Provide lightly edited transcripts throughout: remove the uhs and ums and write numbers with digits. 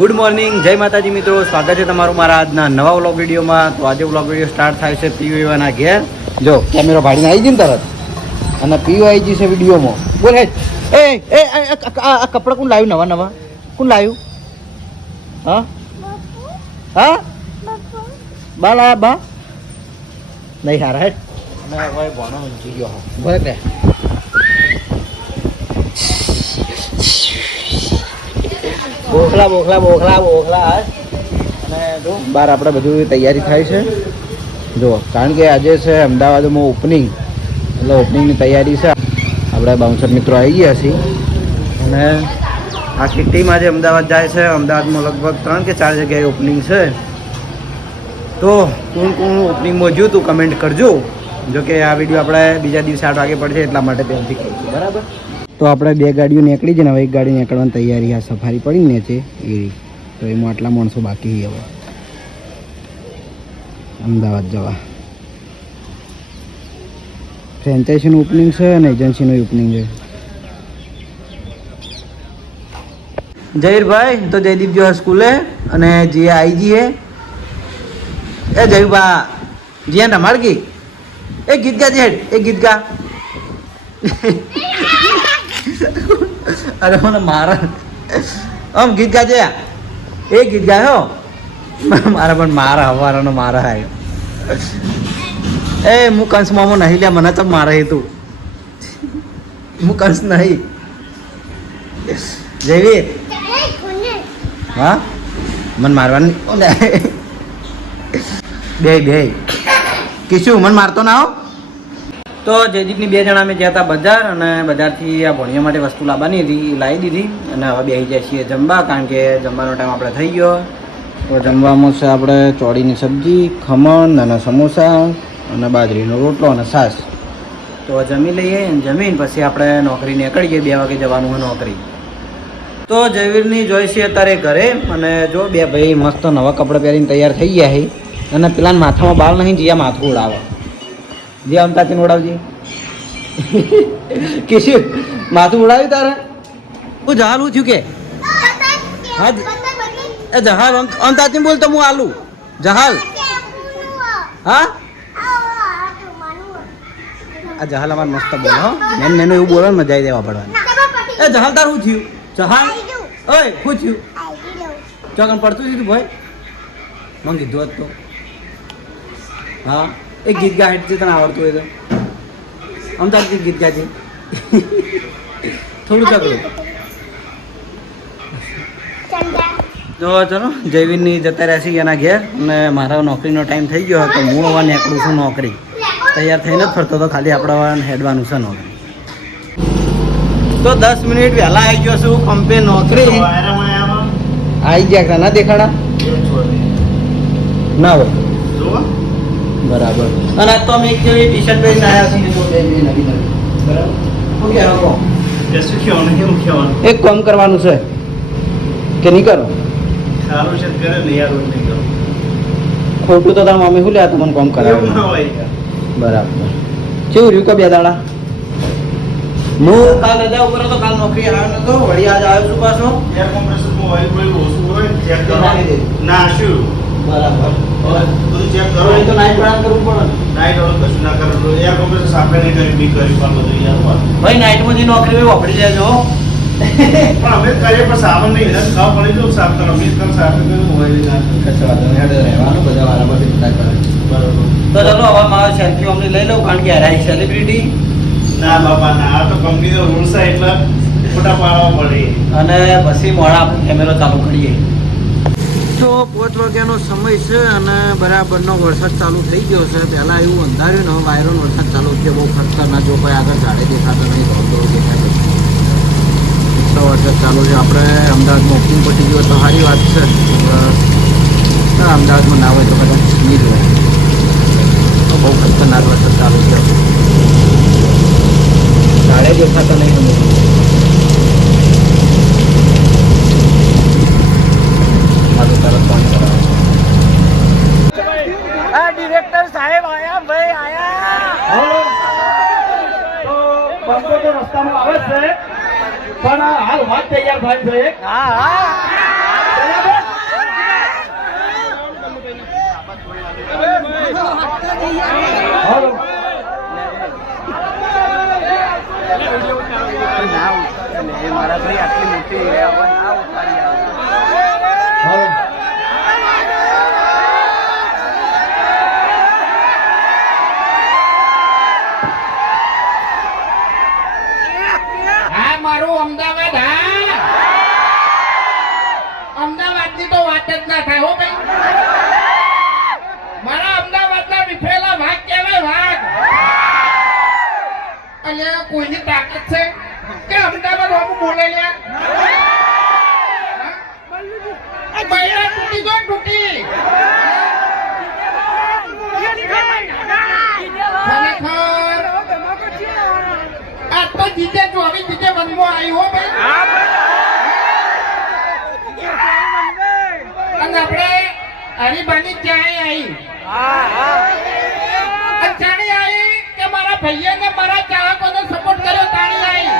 Good morning, જય માતાજી મિત્રો. સ્વાગત છે તમારું મારા આજના નવા વ્લોગ વિડીયોમાં. તો આજે વ્લોગ વિડીયો સ્ટાર્ટ થાય છે પીયુના ઘેર. જો કેમેરો ભાડીને આવી ગઈ ને તરત, અને પીયુ આવી ગઈ છે વિડીયોમાં. બોલ હે એ એ આ કપડાં કોણ લાવ્યું? નવા નવા કોણ લાવ્યું? હા હા બા લાયા બા નહીં હારા હેઠ ના ભાઈ ભણો ઊંચી ગયો ભલે તે બોખલા બોખલા બોખલા બોખલા. અને જો બહાર આપણે બધું તૈયારી થાય છે જો, કારણ કે આજે છે અમદાવાદમાં ઓપનિંગ, એટલે ઓપનિંગની તૈયારી છે. આપણે બાઉન્સર મિત્રો આવી ગયા છીએ અને આખી ટીમ આજે અમદાવાદ જાય છે. અમદાવાદમાં લગભગ 3 કે 4 જગ્યાએ ઓપનિંગ છે. તો કોણ કોણ ઓપનિંગમાં જોયું તું કમેન્ટ કરજો. જો કે આ વિડીયો આપણે બીજા દિવસે 8 વાગે પડશે એટલા માટે પહેલથી કહું છું, બરાબર. તો આપણે 2 ગાડીઓ નીકળી છે ને, હવે 1 ગાડી નીકળવાની તૈયારી. આ સફારી પડી ને છે એ, તો એમાં આટલા માણસો બાકી હવે અમદાવાદ જવા. ફ્રેન્ચાઇઝીનું ઓપનિંગ છે અને એજન્સીનું ઓપનિંગ છે. જહીરભાઈ તો જયદીપ જો સ્કૂલે અને જે આઈજી હે એ જયબા જીયા રમાડ ગઈ એ ગીત ગા જેડ એ ગીત ગા. અરે મને મારા આમ ગીત ગાજે એ ગીત ગાયો મારા પણ મારા હવારાનો મારા હાય એ હું કંસ મામો નહીં લ્યા, મને તો મારે તું હું કંસ નહીં. જયવીર હા મને મારવાની બે બે કીશું મને મારતો ના હો. તો જયદીપની 2 જણા અમે ગયા હતા બજાર, અને બજારથી આ ભણિયા માટે વસ્તુ લાવવાની હતી, લાવી દીધી. અને હવે બેસી જાય છીએ જમવા, કારણ કે જમવાનો ટાઈમ આપણે થઈ ગયો. તો જમવામાં છે આપણે ચોળીની સબ્જી, ખમણ, નાના સમોસા અને બાજરીનો રોટલો અને છાશ. તો જમી લઈએ, જમીન પછી આપણે નોકરી નીકળીએ. 2 વાગે જવાનું હોય નોકરી. તો જયવીરની જોઈ છે અત્યારે ઘરે, અને જો 2 ભાઈ મસ્ત નવા કપડાં પહેરીને તૈયાર થઈ ગયા છે. અને પેલા માથામાં બાલ નહીં, જ્યાં માથું ઉડાવે જે અમતાથી ઉડાવજે. કેશું માથું ઉડાવ્યું તારે? હું જહાલ હું થયું કે હા એ જહાલ અમતાથી બોલ તો હું આલુ જહાલ. હા આ જહાલ અમારે મસ્ત બોલો મેન મેનું એવું બોલો ને મજા આવી દેવા પડવાની. એ જહાલ તાર શું થયું? જહાલ ઓય શું થયું? ચોકન પડતું થયું ભાઈ મને કીધું હોત તો. હા એક ગીત ગા હેઠ તને આવડતું હોય તો અમદાવાદ ગીત ગાજે થોડું ચકડું. જો ચલો જયવીરની જતા રહેશે એના ઘેર, અને મારા નોકરીનો ટાઈમ થઈ ગયો હતો. હું હવે નીકળું છું નોકરી. તૈયાર થઈને જ ફરતો હતો, ખાલી આપણે હેડવાનું છે નોકરી. તો 10 મિનિટ વહેલા આવી ગયો છું પંપે નોકરી. આવી ગયા ના દેખાડા ના હોય બરાબર. અને આજ તો અમે એક જેવી ટી શર્ટ પહેરીને આવ્યા છીએ. તો નવી નવી બરાબર. શું કહેવાનું? એક કામ કરવાનું છે કે નહીં કરો? સારું છે કરે ને યાર, નહીં કરો ખોટું તો તારા મમ્મી શું લે તમને કામ કરાવે બરાબર. કેવું રહ્યું કે 2 દાડા? હું કાલ રજા ઉપર હતો, કાલ નોકરી આવ્યો નતો, વળી આજ આવ્યો છું પાછો. એર કોમ્પ્રેસરમાં ઓઇલ કોઈ ઓછું હોય ચેક કરવાની દે ના શું બરાબર. બધું ચેક કરો તો નાઈટ પ્લાન કરવું પડે ને. નાઈટ ઓર કશું ના કરવું, એર કોમ્પ્રેસર સાફ નહીં કરી બી કરી પણ બધું યાર ભાઈ. નાઈટમાં જે નોકરી હોય વાપરી લેજો. પણ અમે કરીએ પણ સામાન નહીં એને ખાવ પડી જો સાફ કરો મીસ કર સાફ કરી મોબાઈલ ના કચરા તો હેડ રહેવાનું બધા વાળા પર ચિંતા કરે બરાબર. તો ચલો હવે મારા સેલ્ફી અમને લઈ લઉં, કારણ કે હરાઈ સેલિબ્રિટી ના બાપા ના, આ તો કંપનીનો રૂલ્સ છે એટલે ફોટા પાડવા પડે. અને પછી મોડા આપણે કેમેરો ચાલુ કરીએ. તો 5 વાગ્યાનો સમય છે અને બરાબરનો વરસાદ ચાલુ થઈ ગયો છે. પહેલાં એવું અંધાર્યું ને હવે વાયરોનો વરસાદ ચાલુ છે. બહુ ખતરનાક. જો કોઈ આગળ ઝાડે દેખાતો નહીં, ધોળો દેખાતો વરસાદ ચાલુ છે. આપણે અમદાવાદમાં ઓપનિંગ પટી ગયો તો સારી વાત છે. અમદાવાદમાં ના હોય તો કદાચ નહીં જ હોય. તો બહુ ખતરનાક વરસાદ ચાલુ છે. ઝાડે દેખાતો નહીં અમુક. મારું તરત ફોન કરાવે. આ ડિરેક્ટર સાહેબ આયા ભાઈ આયા. તો બસો તો રસ્તામાં આવે છે, પણ હાલ વાત તૈયાર થાય છે. હા હા જ ના થાય હો ભાઈ. મારા અમદાવાદના વિફરેલા વાઘ કહેવાય વાઘ. અને કોઈની તાકાત છે કે અમદાવાદ હોમ બોલે લ્યા. બૈરા તૂટી ગયો તૂટી. ખરેખર આ તો જીતે 24 જીતે વનમાં આવી હો ભાઈ. અને આપણે હરીબાની ચાય આવી. ચાણી આવી કે મારા ભાઈઓને મારા ચાહકોને સપોર્ટ કર્યો તાણી આવી.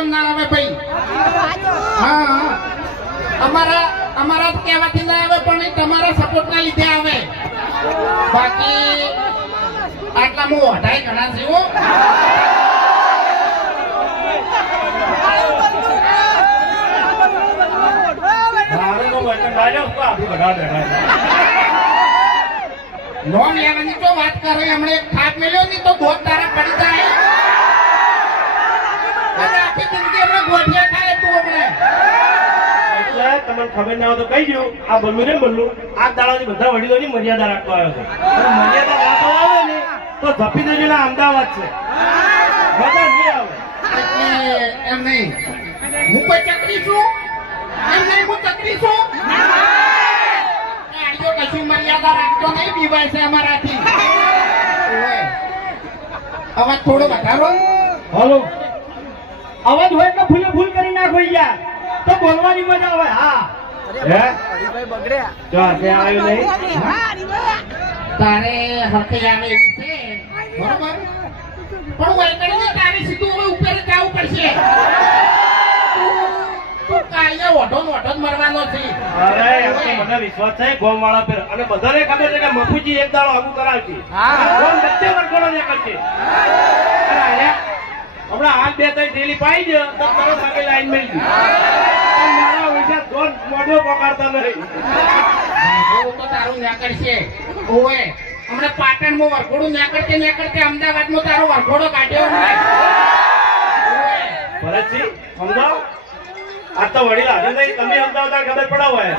એમ ના આવે ભાઈ. હા અમારા કહેવાથી ના આવે પણ તમારા સપોર્ટ ના લીધે આવે. બાકી આટલા હું વઢાઈ ઘણા જીવો. લોન લેવાની તો વાત કરો હમણાં એક થાપ મેળ્યો નહીં તો બોધ તારા પડી જાય. અને આખી જિંદગી હમણાં ગોઠિયા ખાય તું હમણાં. એટલે તમને ખબર ના હોય તો કહી દઉં, આ બલ્લુ ને બલ્લુ આ દાડાની બધા વડીલોની મર્યાદા રાખતો આવ્યો છે. મર્યાદા રાખતો આવે ને તો ઝપી દેજો ને અમદાવાદ છે. મજા નહીં આવે. એટલે એમ નહીં હું કોઈ ચકરી છું. એમ નહીં હું ચકરી છું. કશું મર્યાદા રાખતો નહીં. બીવાય છે અમારાથી. અવાજ થોડો વધારો. હલો અવાજ હોય તો ફૂલે ફૂલ કરી નાખો યાર તો બોલવાની મજા આવે. હા હે ચાલ તે આવ્યું નહીં. તારે હકે આવે એવી છે બરોબર પણ વૈકણીને તારે સીધું હવે ઉપર જવું પડશે. તું કાલે ઓઢો જ મરવાનો છે. અરે એમ તો મને વિશ્વાસ છે ગોમ વાળા પર અને બધાને ખબર છે કે મફુજી એક દાડો આગું કરાવશે. ગોમ વચ્ચે વરઘોડો નીકળશે. હમણાં હાલ 2-3 થેલી પાઈ દે તો તરત આગે લાઈન મેળવી. મારા ઓછા જોન મોઢો પકડતા નહીં. તો તારું નીકળશે. ઓએ હમણાં પાટણમાં વરઘોડું નીકળતે અમદાવાદમાં તારો વરઘોડો કાઢ્યો. ભરતજી સમજાવ આ તો વડીલ હાજર નહીં. તમે સમજાવતા ખબર પડાવો હે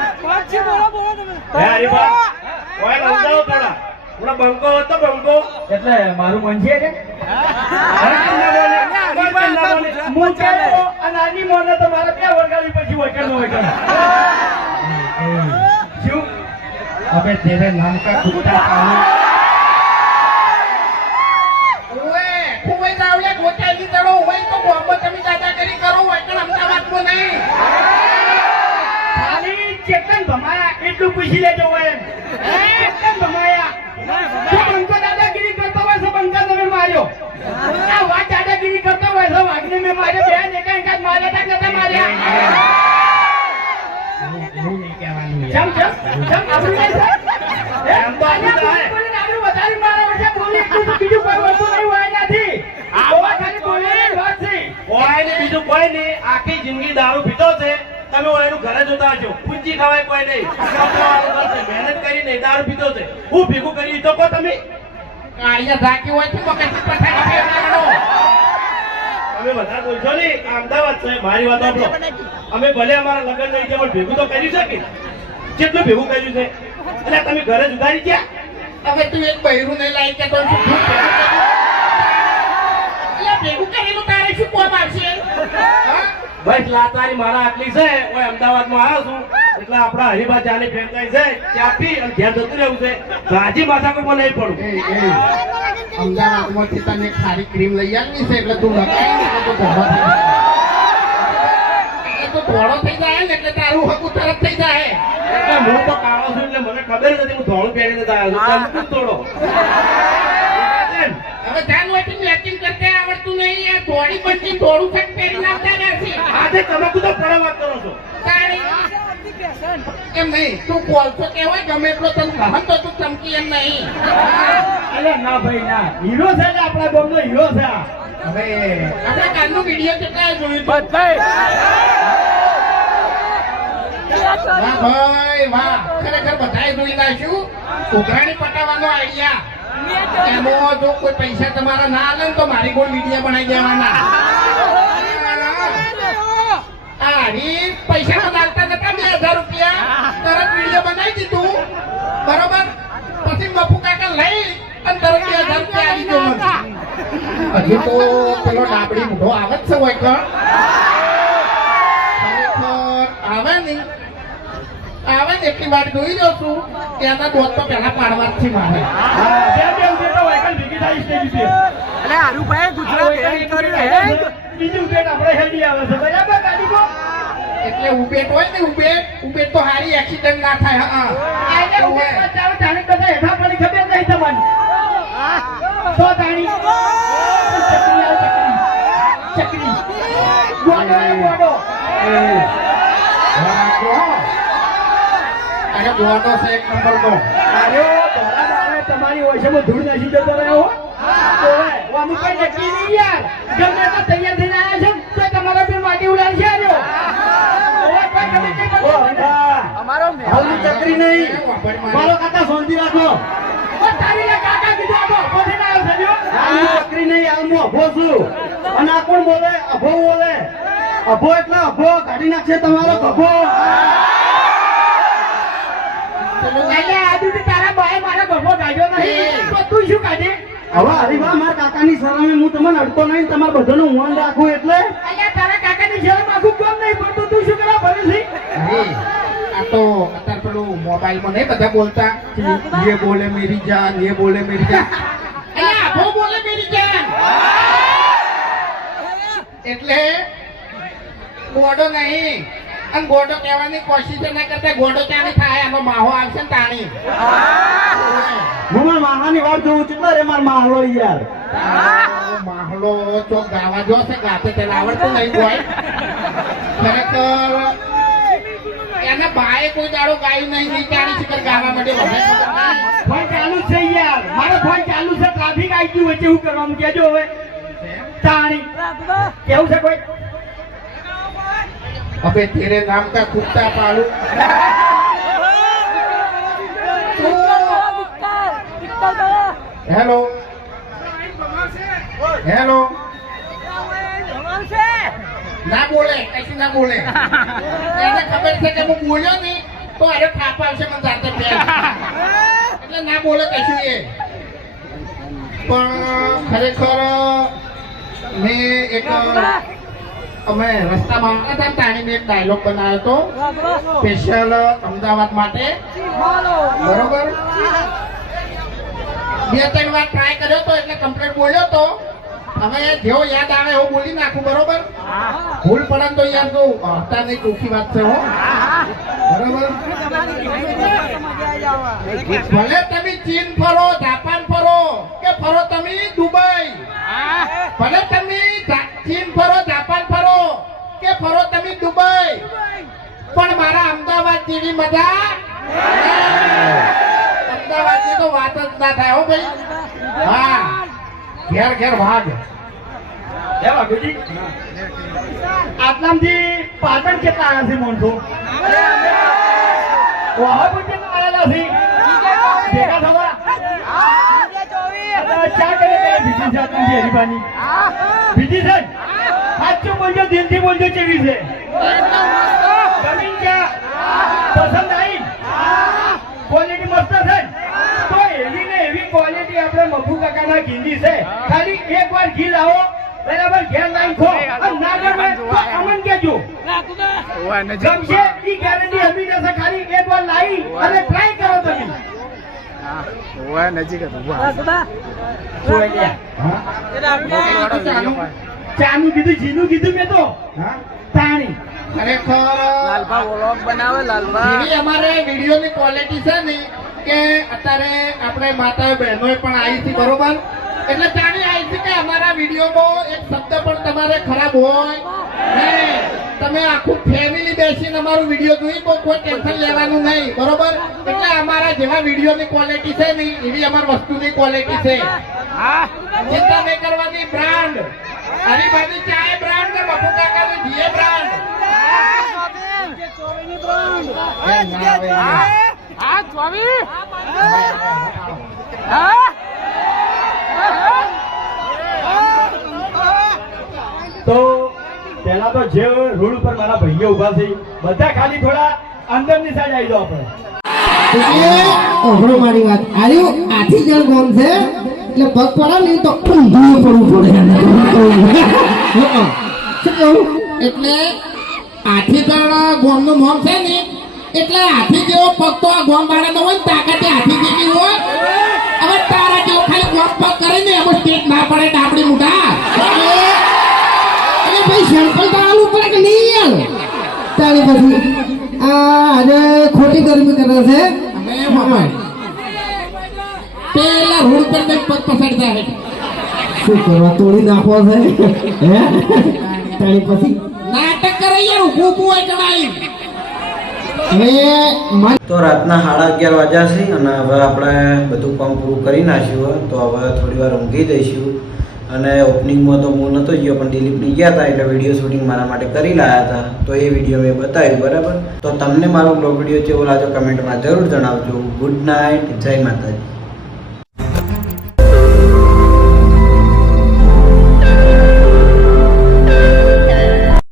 હરીબા ઓય સમજાવો થોડા. હમણાં બંકો હતો બંકો એટલે મારું મન છે કે હું ચાલો અને આની મોને તો મારે ક્યાં વળગાડી પછી વચન નો વચન શું અબે તેરે નામ કા કુત્તા કાનૂન ઓએ કોઈ જાવલે ગોચાઈ દડો હોય તો બોમ્બ તમે દાદાગીરી કરો હોય કે અમદાવાદમાં નહીં. ખાલી ચેતન ભમાયા એટલું પૂછી લેજો હોય ચેતન ભમાયા જો બંકો દાદાગીરી કરતો હોય તો બંકા તમે માર્યો. આ વાત દાદાગીરી કરતો હોય તો વાઘને મેં માર્યો. બે ને કઈ કાજ માર્યા તા નતા માર્યા. હું નહીં કહેવાનું યાર. જમ આપણું નહીં થાય. એમ તો આપણું વધારે મારા વચ્ચે બોલી એટલું તો બીજું કોઈ વસ્તુ નહીં હોય નથી. આ ખાલી બોલવાની વાત છે. કોઈ ને બીજું કોઈ નહીં. આખી જિંદગી દારૂ પીતો છે. તમે એનું ઘરે જોતા હશો. પૂંજી ખવાય કોઈ નહીં. મહેનત કરી નહીં દારૂ પીતો છે. હું ભેગું કરી તો કહો તમે. કાળિયા ઝાકી હોય તો કઈ પથારી તમે બધા બોલશો નહીં. આ અમદાવાદ છે. મારી વાત સાંભળો. અમે ભલે અમારા લગ્ન નહીં છે પણ ભેગું તો કર્યું છે કે કેટલું ભેગું કર્યું છે. એટલે તમે ઘરે જુગારી ગયા. હવે તું એક બૈરું નહીં લાવી કે તો શું ભેગું કરેલું તારે શું કોમ આવશે. બસ લાતારી મારા આટલી છે. હું અમદાવાદમાં આવ્યો છું એટલે આપણા હરીબા ચાની ફેંકાઈ છે ત્યાંથી અને ઘેર જતું રહેવું છે. ગાજી માથાકૂટમાં નહીં પડું. અમદાવાદમાંથી તને ખારી ક્રીમ લઈ આવી છે એટલે તું લગાવી તો ધોળો થઈ જાય ને એટલે તારું હકું તરત થઈ જાય. એટલે હું તો કાળો છું એટલે મને ખબર નથી. હું ધોળું પહેરીને આવ્યો છું. થોડો હવે જાન હોય મેચિંગ કરતે આવડતું નહીં. યાર ધોળી પણ ધોળું થક પહેરી નાખતા નથી. આજે ચમકું તો પડે વાત કરો છો. એમ નહીં તું બોલતો કેવાય ગમે એટલો તને કહન તો તું ચમકી એમ નહીં. અરે ના ભાઈ ના. હીરો છે ને આપણા ગામનો હીરો છે. હવે આપણે કાલનો વિડીયો કેટલા જોયું? ભાઈ વાહ ભાઈ વાહ. ખરેખર બધાએ જોઈ નાખ્યું. ઉઘરાણી પટાવવાનો આઈડિયા. એમાં જો કોઈ પૈસા તમારા ના આલે ને તો મારી ગોળ વિડીયો બનાવી દેવાના. આ પૈસા તો નાખતા નતા 2000 રબડી મોઢો આવે જ છે હોય કણ ખરેખર આવે નહીં આવે ને એટલી વાર જોઈ લઉં છું કે આના દોત તો પહેલા પાડવા જ છે મારે બીજું ઉભેટ આપણે હેલ્ધી આવે છે બરાબર કાઢી એટલે ઉબેટ હોય ને ઉબેટ તો હારી એક્સિડન્ટ ના થાય હા આને ઉભેટ ચાલો જાણે બધા હેઠા પડી ખબર નહીં તમને તો તાણી ચકરી ગોડો અરે ગોડો છે એક નંબર નો અરે ધોળા દાડે તમારી ઓછામાં ધૂળ નાસી જતો રહ્યો હો આનું કઈ નક્કી નહીં યાર ગમે તો તૈયાર થઈને આવ્યા છો તો તમારા બી માટી ઉડાડશે આજો અમારો હાલની ચકરી નહીં મારો કાકા શાંતિ રાખો તારી લે કાકા કીધું આપો પોતે ના આવ્યો સજો હાલની ચકરી નહીં હાલમો અભો છું અને આ કોણ બોલે અભો બોલે અભો એટલે અભો કાઢી નાખશે તમારો ગભો તારા બાએ મારા ગભો કાઢ્યો નહીં તો તું શું કાઢે હવે હરીબા મારા કાકાની શરમે હું તમને અડતો નહીં તમારા બધાનું મન રાખું એટલે અલ્યા તારા કાકાની શરમ આખું કોમ નહીં પડતું તું શું કરવા ભરે છે આ તો અત્યારે પેલું મોબાઈલમાં નહીં બધા બોલતા ये बोले मेरी जान ये बोले मेरी जान અલ્યા वो बोले मेरी जान એટલે ગોડો નહીં અને ગોડો કહેવાની કોશિશ ના કરતા ગોડો ચાની થાય એનો માહો આવશે ને તાણી હું મામાની વાત જોઉં છું રે માર માહલો યાર માહલો તો ગાવા જો છે ગાતે તેને આવડતું નહીં હોય ખરેખર એને બાએ કોઈ દાડો ગાયું નહીં વિચારી શિકર ગાવા માટે ફોન ચાલુ છે યાર મારો ફોન ચાલુ છે ટ્રાફિક આવી ગયું વચ્ચે શું કરવાનું કેજો હવે તાણી કેવું છે કોઈ अबे तेरे नाम का कुत्ता पालू हेलो हेलो ना बोले ऐसी ना बोले એને ખબર છે કે હું બોલ્યો નહીં તો અરે થાપ આવશે મને જાતે એટલે ના બોલે કશું એ પણ ખરેખર મેં એક અમે રસ્તામાં આવતા હતા તાણી મેં એક ડાયલોગ બનાવ્યો હતો સ્પેશિયલ અમદાવાદ માટે બરોબર 2-3 વાર ટ્રાય કર્યો તો એટલે કમ્પ્લીટ બોલ્યો તો હવે જેવો યાદ આવે એવું બોલી નાખું બરોબર ભૂલ પડે તો યાર તો હતા નહીં ટૂંકી વાત છે હો બરોબર ભલે તમે ચીન ફરો જાપાન ફરો કે ફરો તમે દુબઈ ભલે તમે ચીન ફરો જાપાન ફરો કે ફરો તમે દુબઈ પણ મારા અમદાવાદ જેવી મજા અમદાવાદ ની તો વાત જ ના થાય હો ભાઈ હા ઘેર ઘેર ભાગ હે વાઘુજી આટલામથી પાટણ કેટલા આવ્યા છે મોનસો વહાપુર કેટલા આવેલા છે ભેગા થવા ચા કરે બીજી છે આટલામથી હરીબાની બીજી છે સાચું બોલજો દિલથી બોલજો કેવી છે ગમી ચા પસંદ આવી ક્વોલિટી મસ્ત છે તો એવી ને એવી ક્વોલિટી આપણે મફુ કાકાના ઘીની છે ખાલી એક વાર ઘી લાવો બરાબર ઘેર લાઈન ખો અને ના ગમે તો અમન કેજો ગમશે ઈ ગેરંટી હમી જશે ખાલી એક વાર લાવી અને ટ્રાય કરો તમે ઓય નજીક ચાનું કીધું જીનું કીધું મેં તો તાણી ખરેખર એવી અમારે વિડીયોની ક્વોલિટી છે ને કે અત્યારે આપણે માતા બહેનોએ પણ આવી હતી બરોબર એટલે જાણી આવી છે કે અમારા વિડીયોમાં એક શબ્દ પણ તમારે ખરાબ હોય નહીં તમે આખું ફેમિલી બેસીને અમારું વિડીયો જોઈ તો કોઈ ટેન્શન લેવાનું નહીં બરોબર એટલે અમારા જેવા વિડીયોની ક્વોલિટી છે ને એવી અમારી વસ્તુની ક્વોલિટી છે ચિંતા નહીં કરવાની બ્રાન્ડ હરીભાઈ ચાય બ્રાન્ડ ને બપુ કાકાની જીએ બ્રાન્ડ તો પેલા તો જે રોડ ઉપર મારા ભાઈઓ ઉભા છે બધા ખાલી થોડા અંદરની સાઈડ આવી જાઓ આપણે ઓભળો મારી વાત આર્યું આથી જણ ગોમ છે એટલે પગ પડે ને તો ઊંધું પડવું પડે હા. શું કહું? એટલે હાથી ગણ ગોમનું મોમ છે ને એટલે હાથી જેવો પગ તો આ ગોમ વાળાનો હોય ને તાકાતે હાથી જેવી હોય. હવે તારા જેવો ખાલી ગોમ પગ કરે ને એમાં સ્ટેટ ના પડે ડાબડી મુઢા. અરે ભાઈ સેમ્પલ તો આવું પડે કે નહીં યાર તારી પછી આજે ખોટી ગરમી કરે છે અમે બાપા પેલા રોડ પર પગ પસાડ જાય. શું કરવા તોડી નાખવો છે હે તારી પછી નાટક કરે યાર ઊભું ઊભું હોય ચડાઈ. હવે તો રાતના 11:30 વાગ્યા છે અને હવે આપણે બધું કામ પૂરું કરી નાખ્યું હોય તો હવે થોડી વાર ઊંઘી જઈશું. અને ઓપનિંગમાં તો હું નહોતો ગયો પણ દિલીપની ગયા હતા એટલે વિડીયો શૂટિંગ મારા માટે કરી લાયા હતા તો એ વિડીયો મેં બતાવ્યું બરાબર. તો તમને મારો બ્લોગ વિડીયો કેવો લાગ્યો કમેન્ટમાં જરૂર જણાવજો. ગુડ નાઇટ, જય માતાજી.